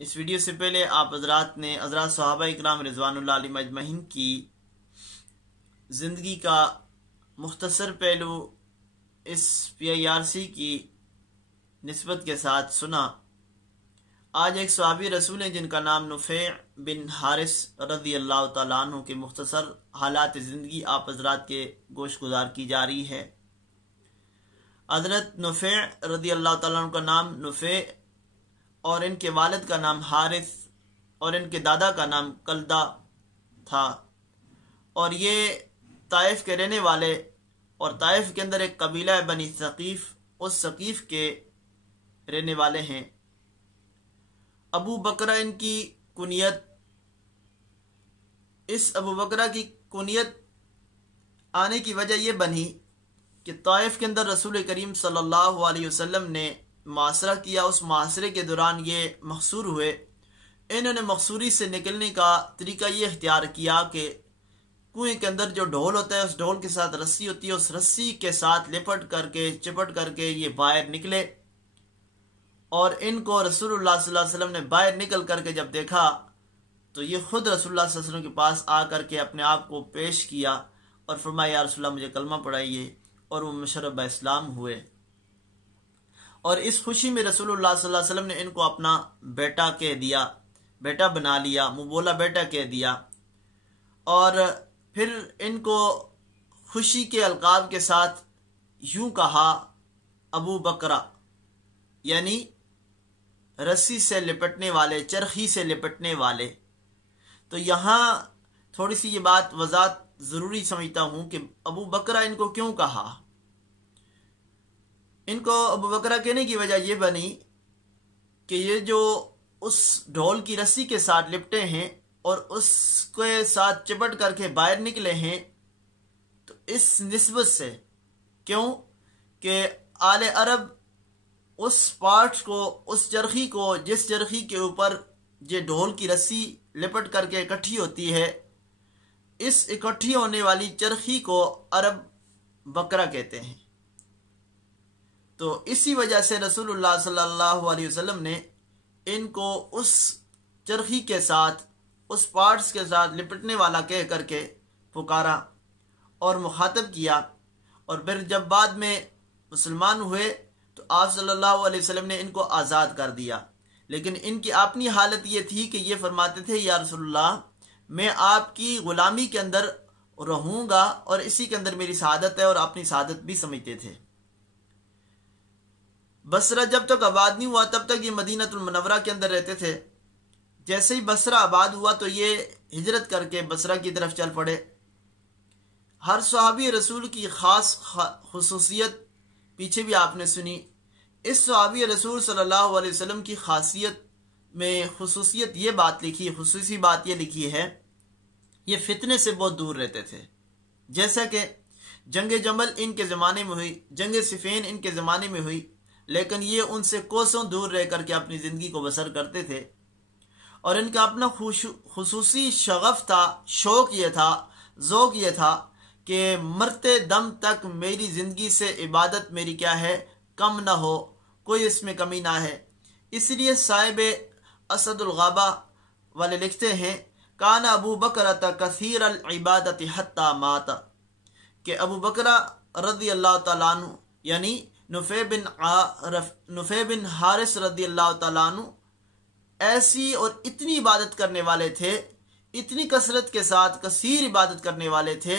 اس video سے پہلے آپ حضرات نے حضرات صحابہ اکرام رضوان اللہ علیہم اجمعین کی زندگی کا مختصر پہلو اس PIRC کی نسبت کے ساتھ سنا۔ آج ایک صحابی رسول ہیں جن کا نام نفیع بن حارث رضی اللہ تعالیٰ عنہ کے مختصر حالات زندگی آپ حضرات کے گوش گزار کی جا رہی ہے۔ حضرت نفیع رضی اللہ تعالیٰ عنہ کا نام نفیع اور ان کے والد کا نام حارث اور ان کے دادا کا نام کلدہ تھا، اور یہ طائف کے رہنے والے اور طائف کے اندر ایک قبیلہ ہے بنی ثقیف، اس ثقیف کے رہنے والے ہیں۔ ابو بکرہ ان کی کنیت، اس ابو بکرہ کی کنیت آنے کی وجہ یہ بنی کہ طائف کے اندر رسول کریم صلی اللہ علیہ وسلم نے معاشرہ کیا۔ اس معاشرے کے دوران یہ محصور ہوئے۔ انہوں نے محصوری سے نکلنے کا طریقہ یہ اختیار کیا کہ کنویں کے اندر جو ڈھول ہوتا ہے اس ڈھول کے ساتھ رسی ہوتی ہے، اس رسی کے ساتھ لپٹ کر کے چپٹ کر کے یہ باہر نکلے، اور ان کو رسول اللہ صلی اللہ علیہ وسلم نے باہر نکل کر کے جب دیکھا تو یہ خود رسول اللہ صلی اللہ علیہ وسلم کے پاس آ کر کے اپنے آپ کو پیش کیا اور فرمایا یا رسول اللہ مجھے کلمہ پڑھائیے، اور وہ مشرب اسلام ہوئے۔ اور اس خوشی میں رسول اللہ صلی اللہ علیہ وسلم نے ان کو اپنا بیٹا کہہ دیا، بیٹا بنا لیا، مبولا بیٹا کہہ دیا، اور پھر ان کو خوشی کے القاب کے ساتھ یوں کہا ابو بکرہ، یعنی رسی سے لپٹنے والے، چرخی سے لپٹنے والے۔ تو یہاں تھوڑی سی یہ بات وضاحت ضروری سمجھتا ہوں کہ ابو بکرہ ان کو کیوں کہا۔ ان کو ابو بکرہ کہنے کی وجہ یہ بنی کہ یہ جو اس ڈھول کی رسی کے ساتھ لپٹے ہیں اور اس کے ساتھ چپٹ کر کے باہر نکلے ہیں، تو اس نسبت سے کیوں کہ آل عرب اس پارٹ کو، اس چرخی کو، جس چرخی کے اوپر یہ ڈھول کی رسی لپٹ کر کے اکٹھی ہوتی ہے، اس اکٹھی ہونے والی چرخی کو عرب بکرا کہتے ہیں۔ تو اسی وجہ سے رسول اللہ صلی اللہ علیہ وسلم نے ان کو اس چرخی کے ساتھ، اس پارٹس کے ساتھ لپٹنے والا کہہ کر کے پکارا اور مخاطب کیا۔ اور پھر جب بعد میں مسلمان ہوئے تو آپ صلی اللہ علیہ وسلم نے ان کو آزاد کر دیا، لیکن ان کی اپنی حالت یہ تھی کہ یہ فرماتے تھے یا رسول اللہ میں آپ کی غلامی کے اندر رہوں گا اور اسی کے اندر میری سعادت ہے، اور اپنی سعادت بھی سمجھتے تھے۔ بصرہ جب تک آباد نہیں ہوا تب تک یہ مدینہ المنورہ کے اندر رہتے تھے۔ جیسے ہی بصرہ آباد ہوا تو یہ ہجرت کر کے بصرہ کی طرف چل پڑے۔ ہر صحابی رسول کی خاص خصوصیت پیچھے بھی آپ نے سنی۔ اس صحابی رسول صلی اللہ علیہ وسلم کی خاصیت میں خصوصیت یہ بات لکھی، خصوصی بات یہ لکھی ہے، یہ فتنے سے بہت دور رہتے تھے۔ جیسا کہ جنگ جمل ان کے زمانے میں ہوئی، جنگ صفین ان کے زمانے میں ہوئی، لیکن یہ ان سے کوسوں دور رہ کر کے اپنی زندگی کو بسر کرتے تھے۔ اور ان کا اپنا خصوصی شغف تھا، شوق یہ تھا، ذوق یہ تھا کہ مرتے دم تک میری زندگی سے عبادت میری کیا ہے، کم نہ ہو، کوئی اس میں کمی نہ ہے۔ اس لیے صاحب اسد الغابہ والے لکھتے ہیں کان ابو بکرہ کثیر العبادت حتی مات، کہ ابو بکرہ رضی اللہ تعالیٰ عنہ یعنی نفیع بن حارث رضی اللہ تعالیٰ عنہ ایسی اور اتنی عبادت کرنے والے تھے، اتنی کثرت کے ساتھ کثیر عبادت کرنے والے تھے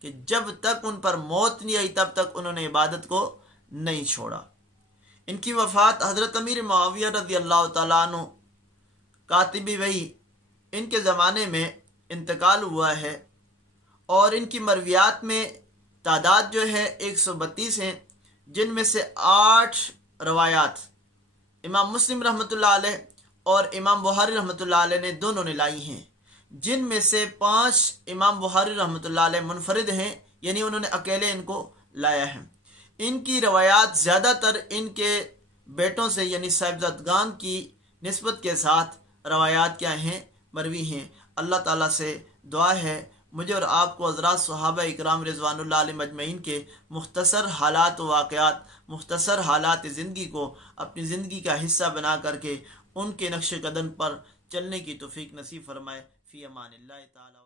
کہ جب تک ان پر موت نہیں آئی تب تک انہوں نے عبادت کو نہیں چھوڑا۔ ان کی وفات حضرت امیر معاویہ رضی اللہ تعالیٰ عنہ کاتب وحی ان کے زمانے میں انتقال ہوا ہے، اور ان کی مرویات میں تعداد جو ہے 132 ہیں، جن میں سے 8 روایات امام مسلم رحمۃ اللہ علیہ اور امام بخاری رحمۃ اللہ علیہ نے دونوں نے لائی ہیں، جن میں سے 5 امام بخاری رحمۃ اللہ علیہ منفرد ہیں، یعنی انہوں نے اکیلے ان کو لایا ہے۔ ان کی روایات زیادہ تر ان کے بیٹوں سے یعنی صاحبزادگان کی نسبت کے ساتھ روایات کیا ہیں، مروی ہیں۔ اللہ تعالیٰ سے دعا ہے مجھے اور آپ کو حضرات صحابہ اکرام رضوان اللہ علیہ مجمعین کے مختصر حالات و واقعات، مختصر حالات زندگی کو اپنی زندگی کا حصہ بنا کر کے ان کے نقش قدم پر چلنے کی توفیق نصیب فرمائے۔ فی امان اللہ تعالی۔